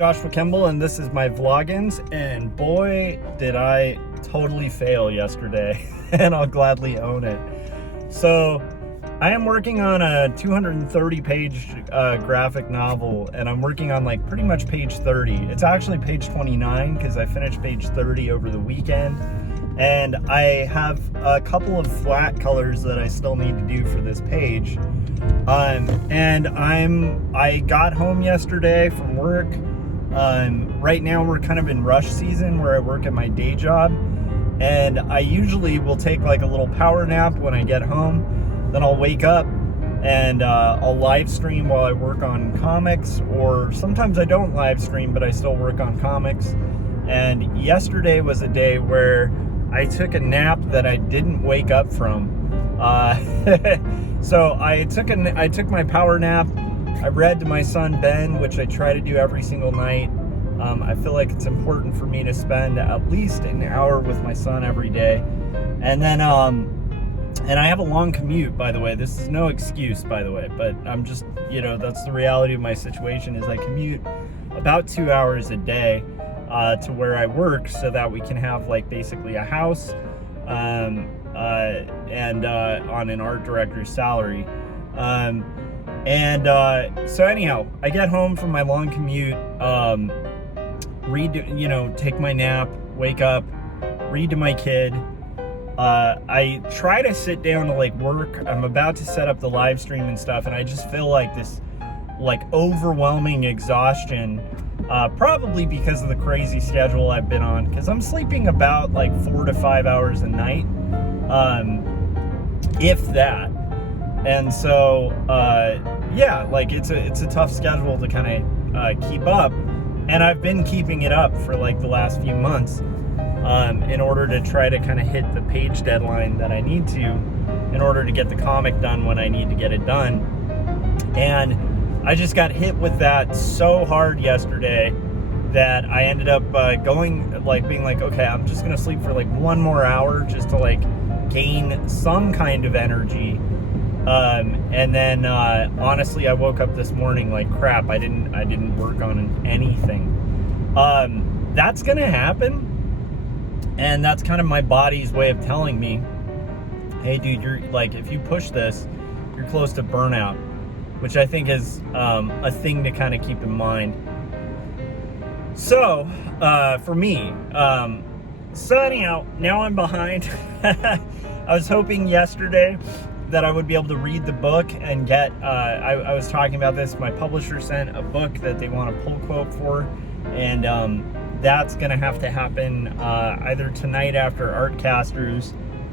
Joshua Kimball, and this is my vloggins, and boy did I totally fail yesterday and I'll gladly own it. So I am working on a 230 page graphic novel, and I'm working on like pretty much page 30. It's actually page 29 because I finished page 30 over the weekend, and I have a couple of flat colors that I still need to do for this page. And I got home yesterday from work. Right now we're kind of in rush season where I work at my day job, and I usually will take like a little power nap when I get home. Then I'll wake up and I'll live stream while I work on comics, or sometimes I don't live stream but I still work on comics. And yesterday was a day where I took a nap that I didn't wake up from. So I took my power nap. I read to my son Ben, which I try to do every single night. I feel like it's important for me to spend at least an hour with my son every day. And then, and I have a long commute, by the way. This is no excuse, by the way, but I'm just, that's the reality of my situation, is I commute about 2 hours a day to where I work, so that we can have like basically a house and on an art director's salary. So anyhow, I get home from my long commute, take my nap, wake up, read to my kid. I try to sit down to like work. I'm about to set up the live stream and stuff, and I just feel like this like overwhelming exhaustion, probably because of the crazy schedule I've been on, because I'm sleeping about like 4 to 5 hours a night, if that. And so, like it's a tough schedule to kind of keep up, and I've been keeping it up for like the last few months, in order to try to kind of hit the page deadline that I need to, in order to get the comic done when I need to get it done. And I just got hit with that so hard yesterday that I ended up being like, okay, I'm just gonna sleep for like 1 more hour just to like gain some kind of energy. And then honestly, I woke up this morning like, crap, I didn't work on anything. That's gonna happen, and that's kind of my body's way of telling me, hey dude, you're like, if you push this, you're close to burnout, which I think is a thing to kind of keep in mind. So for me, so anyhow, now I'm behind. I was hoping yesterday that I would be able to read the book and get, I was talking about this, my publisher sent a book that they want a pull quote for, and that's gonna have to happen either tonight after Artcasters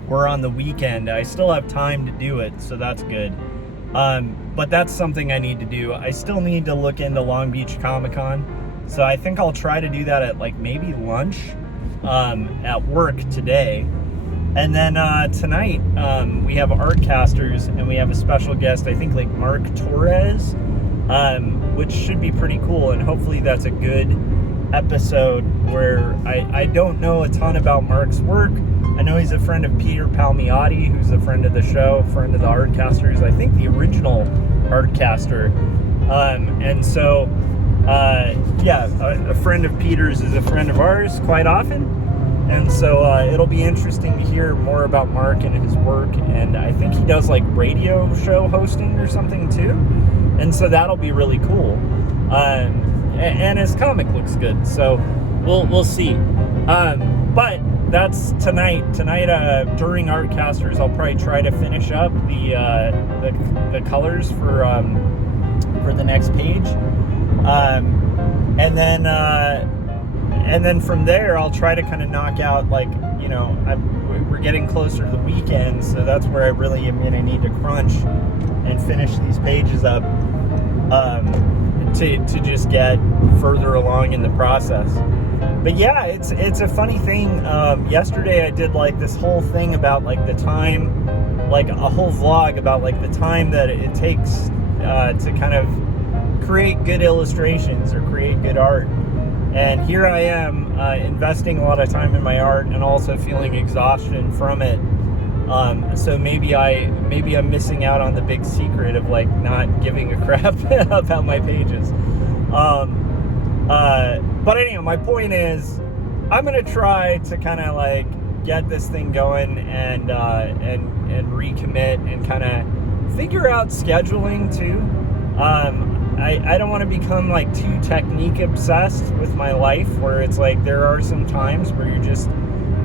or on the weekend. I still have time to do it, so that's good. But that's something I need to do. I still need to look into Long Beach Comic-Con, so I think I'll try to do that at like maybe lunch at work today. And then tonight we have Artcasters, and we have a special guest, I think like Mark Torres, which should be pretty cool, and hopefully that's a good episode where I don't know a ton about Mark's work. I know he's a friend of Peter Palmiotti, who's a friend of the show, friend of the Artcasters, I think the original Artcaster. And so, a friend of Peter's is a friend of ours quite often. And so it'll be interesting to hear more about Mark and his work, and I think he does like radio show hosting or something too, and so that'll be really cool. And his comic looks good, so we'll see. But that's tonight. During Artcasters, I'll probably try to finish up the colors for the next page, and then from there, I'll try to kind of knock out, like, we're getting closer to the weekend, so that's where I really am going to need to crunch and finish these pages up to just get further along in the process. But yeah, it's a funny thing. Yesterday I did like this whole thing about like the time, like a whole vlog about like the time that it takes to kind of create good illustrations or create good art. And here I am investing a lot of time in my art and also feeling exhaustion from it. So maybe I'm missing out on the big secret of like not giving a crap about my pages. But anyway, my point is, I'm gonna try to kind of like get this thing going and recommit and kind of figure out scheduling too. I don't want to become like too technique obsessed with my life, where it's like there are some times where you're just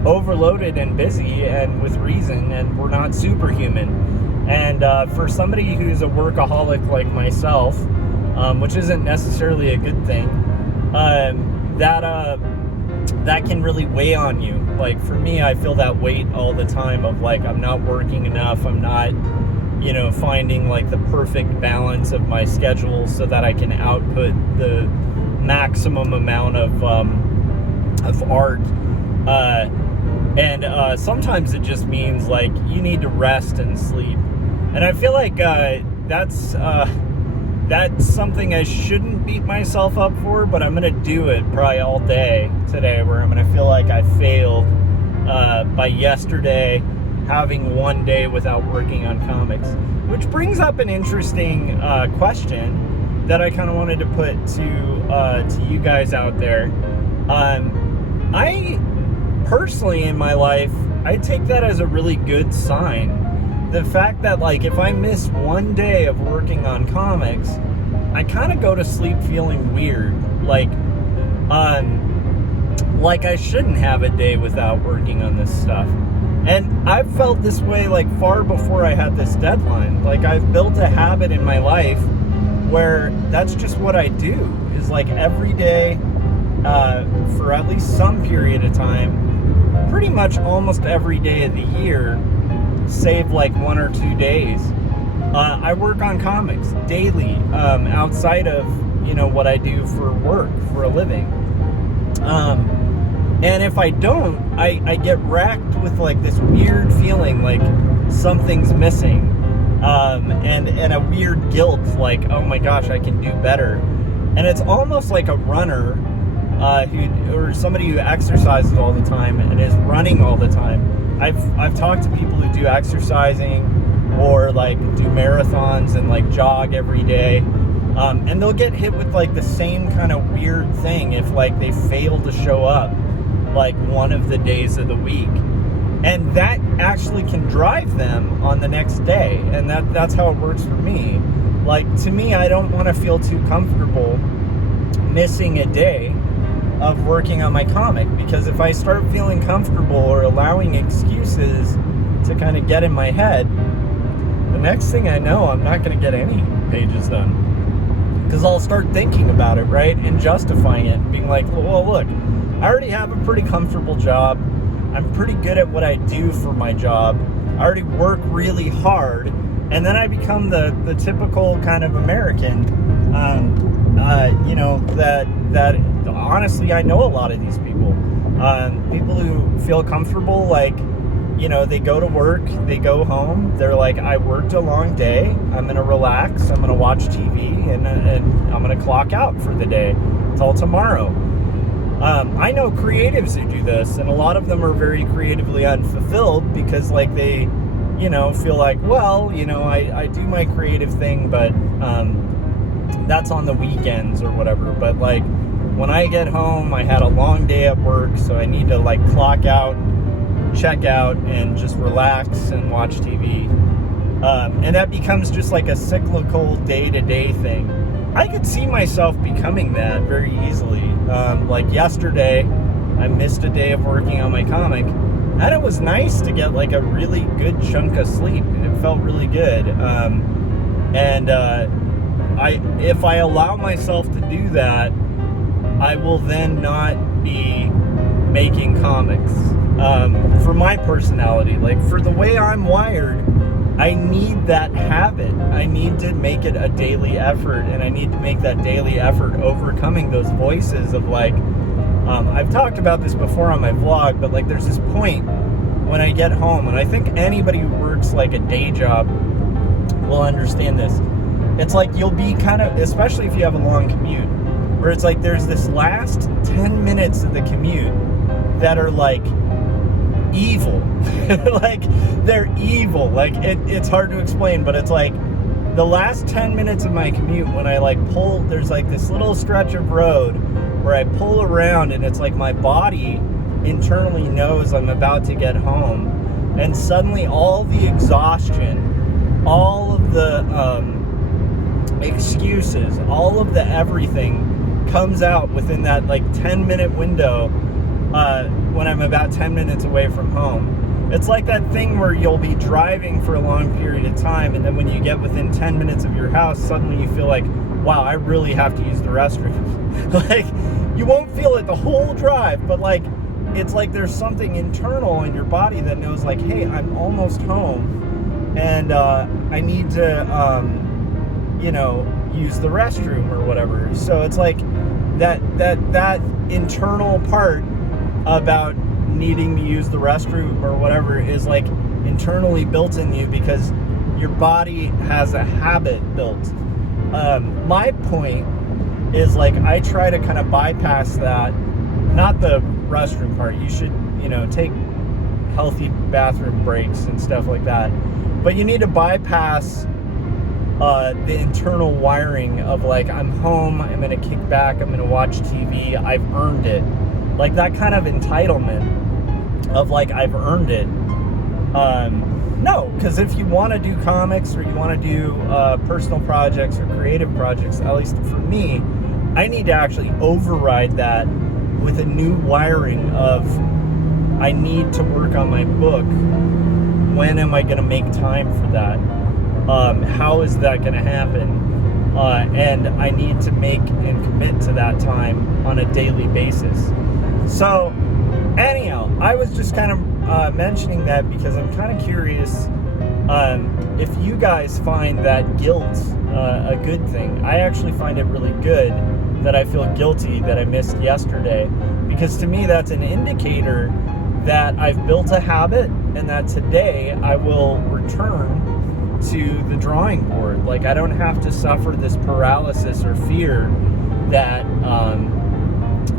overloaded and busy, and with reason, and we're not superhuman. And for somebody who's a workaholic like myself, which isn't necessarily a good thing, that can really weigh on you. Like for me, I feel that weight all the time of like, I'm not working enough, I'm not, finding like the perfect balance of my schedule so that I can output the maximum amount of art. And sometimes it just means like you need to rest and sleep. And I feel like that's something I shouldn't beat myself up for, but I'm going to do it probably all day today, where I'm going to feel like I failed by yesterday having one day without working on comics. Which brings up an interesting question that I kind of wanted to put to you guys out there. I personally, in my life, I take that as a really good sign. The fact that like if I miss one day of working on comics, I kind of go to sleep feeling weird, like I shouldn't have a day without working on this stuff. And I've felt this way like far before I had this deadline. Like I've built a habit in my life where that's just what I do, is like every day for at least some period of time, pretty much almost every day of the year, save like 1 or 2 days, I work on comics daily, outside of what I do for work, for a living. And if I don't, I get racked with like this weird feeling like something's missing, and a weird guilt, like, oh my gosh, I can do better. And it's almost like a runner or somebody who exercises all the time and is running all the time. I've talked to people who do exercising or like do marathons and like jog every day, and they'll get hit with like the same kind of weird thing if like they fail to show up like one of the days of the week, and that actually can drive them on the next day. And that's how it works for me. Like, to me, I don't want to feel too comfortable missing a day of working on my comic, because if I start feeling comfortable or allowing excuses to kind of get in my head, the next thing I know, I'm not going to get any pages done, because I'll start thinking about it, right, and justifying it, and being like, well, look, I already have a pretty comfortable job. I'm pretty good at what I do for my job. I already work really hard. And then I become the typical kind of American, that honestly, I know a lot of these people. People who feel comfortable, like, they go to work, they go home, they're like, I worked a long day, I'm going to relax, I'm going to watch TV, and I'm going to clock out for the day till tomorrow. I know creatives who do this, and a lot of them are very creatively unfulfilled because, like, they, feel like, well, I do my creative thing, but that's on the weekends or whatever. But, like, when I get home, I had a long day at work, so I need to, like, clock out, check out, and just relax and watch TV. And that becomes just like a cyclical day-to-day thing. I could see myself becoming that very easily. Like yesterday, I missed a day of working on my comic, and it was nice to get like a really good chunk of sleep. It felt really good. If I allow myself to do that, I will then not be making comics. For my personality, like for the way I'm wired, I need that habit. I need to make it a daily effort, and I need to make that daily effort overcoming those voices of like, I've talked about this before on my vlog, but like there's this point when I get home, and I think anybody who works like a day job will understand this. It's like you'll be kind of, especially if you have a long commute, where it's like there's this last 10 minutes of the commute that are like evil. Like they're evil. Like it's hard to explain, but it's like the last 10 minutes of my commute when I like pull, there's like this little stretch of road where I pull around and it's like my body internally knows I'm about to get home, and suddenly all the exhaustion, all of the excuses, all of the everything comes out within that like 10-minute window when I'm about 10 minutes away from home. It's like that thing where you'll be driving for a long period of time, and then when you get within 10 minutes of your house, suddenly you feel like, wow, I really have to use the restroom. Like, you won't feel it the whole drive, but like, it's like there's something internal in your body that knows like, hey, I'm almost home, and I need to, use the restroom or whatever. So it's like that internal part about needing to use the restroom or whatever is like internally built in you because your body has a habit built. My point is like I try to kind of bypass that, not the restroom part. You should, take healthy bathroom breaks and stuff like that. But you need to bypass the internal wiring of like, I'm home, I'm going to kick back, I'm going to watch TV, I've earned it. Like that kind of entitlement of like, I've earned it. No, because if you want to do comics or you want to do personal projects or creative projects, at least for me, I need to actually override that with a new wiring of, I need to work on my book. When am I going to make time for that? How is that going to happen? And I need to make and commit to that time on a daily basis. So anyhow, I was just kind of mentioning that because I'm kind of curious if you guys find that guilt a good thing. I actually find it really good that I feel guilty that I missed yesterday, because to me that's an indicator that I've built a habit and that today I will return to the drawing board. Like, I don't have to suffer this paralysis or fear that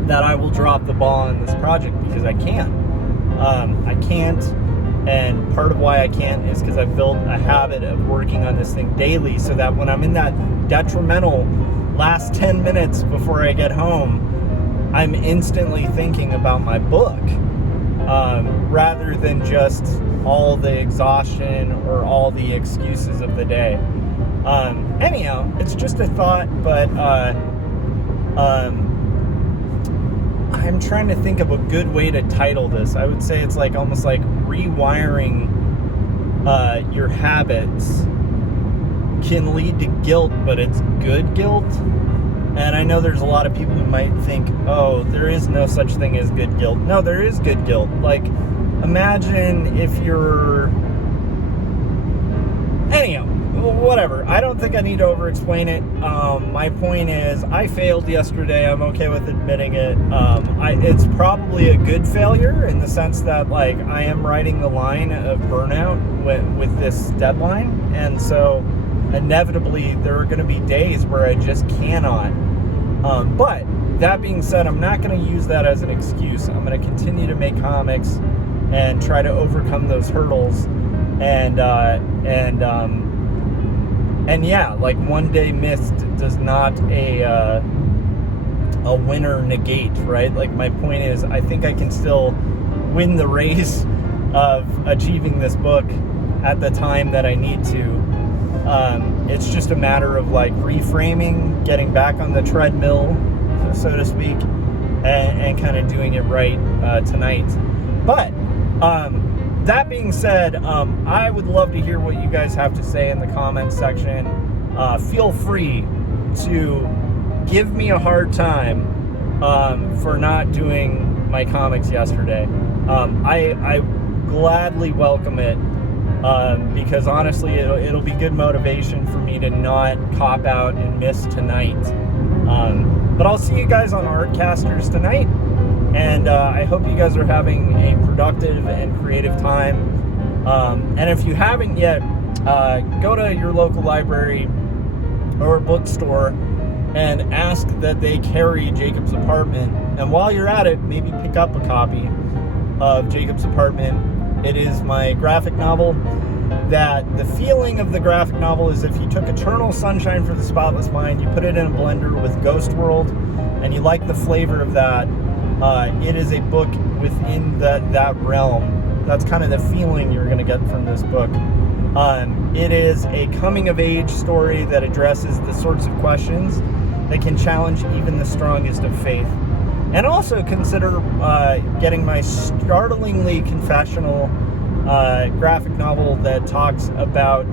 that I will drop the ball on this project, because I can't. I can't, and part of why I can't is because I've built a habit of working on this thing daily, so that when I'm in that detrimental last 10 minutes before I get home, I'm instantly thinking about my book, rather than just all the exhaustion or all the excuses of the day. Anyhow, it's just a thought, but I'm trying to think of a good way to title this. I would say it's like almost like rewiring your habits can lead to guilt, but it's good guilt. And I know there's a lot of people who might think, oh, there is no such thing as good guilt. No, there is good guilt. Like, imagine if you're... Anyhow, whatever. I don't think I need to over-explain it. My point is, I failed yesterday. I'm okay with admitting it. It's probably a good failure in the sense that, like, I am riding the line of burnout with this deadline. And so, inevitably, there are going to be days where I just cannot. But, that being said, I'm not going to use that as an excuse. I'm going to continue to make comics and try to overcome those hurdles. And yeah, like, one day missed does not a winner negate, right? Like, my point is, I think I can still win the race of achieving this book at the time that I need to. It's just a matter of, like, reframing, getting back on the treadmill, so to speak, and kind of doing it right tonight. But that being said, I would love to hear what you guys have to say in the comments section. Feel free to give me a hard time for not doing my comics yesterday. I gladly welcome it, because honestly, it'll be good motivation for me to not cop out and miss tonight. But I'll see you guys on Artcasters tonight. And I hope you guys are having a productive and creative time. And if you haven't yet, go to your local library or bookstore and ask that they carry Jacob's Apartment. And while you're at it, maybe pick up a copy of Jacob's Apartment. It is my graphic novel. that the feeling of the graphic novel is if you took Eternal Sunshine for the Spotless Mind, you put it in a blender with Ghost World, and you like the flavor of that, it is a book within that realm. That's kind of the feeling you're going to get from this book. It is a coming-of-age story that addresses the sorts of questions that can challenge even the strongest of faith. And also consider getting my startlingly confessional graphic novel that talks about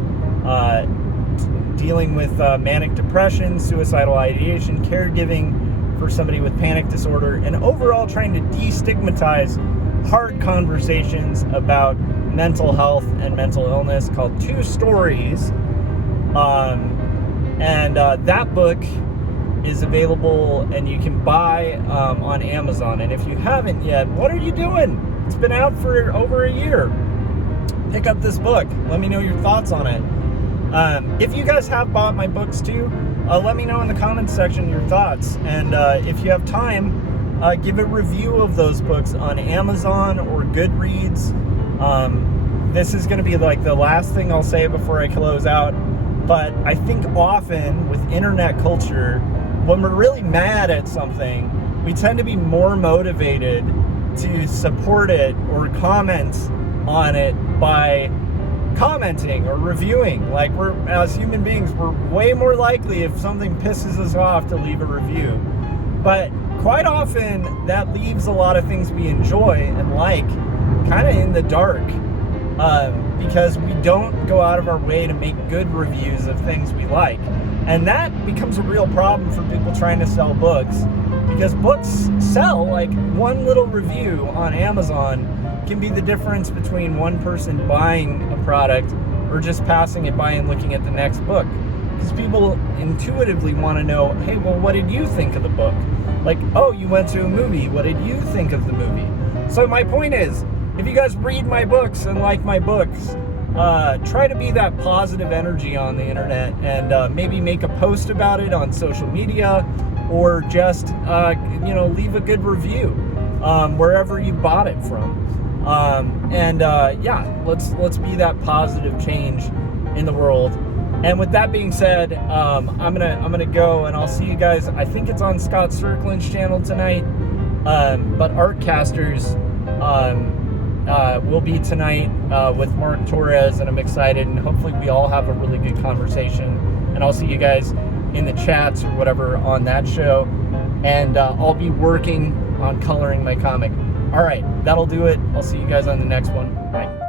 dealing with manic depression, suicidal ideation, caregiving for somebody with panic disorder, and overall trying to destigmatize hard conversations about mental health and mental illness, called Two Stories. That book is available and you can buy on Amazon. And if you haven't yet, what are you doing? It's been out for over a year. Pick up this book. Let me know your thoughts on it. If you guys have bought my books too, let me know in the comments section your thoughts. And if you have time, give a review of those books on Amazon or Goodreads. This is going to be like the last thing I'll say before I close out. But I think often with internet culture, when we're really mad at something, we tend to be more motivated to support it or comment on it by commenting or reviewing. Like, we're, as human beings, we're way more likely if something pisses us off to leave a review. But quite often that leaves a lot of things we enjoy and like kind of in the dark, because we don't go out of our way to make good reviews of things we like. And that becomes a real problem for people trying to sell books, because books sell. Like, one little review on Amazon can be the difference between one person buying a product or just passing it by and looking at the next book. Because people intuitively want to know, hey, well, what did you think of the book? Like, oh, you went to a movie, what did you think of the movie? So my point is, if you guys read my books and like my books, try to be that positive energy on the internet, and maybe make a post about it on social media, or just leave a good review wherever you bought it from. Let's be that positive change in the world. And with that being said, I'm gonna go, and I'll see you guys. I think it's on Scott Strickland's channel tonight, but Artcasters will be tonight with Mark Torres, and I'm excited, and hopefully we all have a really good conversation. And I'll see you guys in the chats or whatever on that show, and I'll be working on coloring my comic. All right, that'll do it. I'll see you guys on the next one. Bye.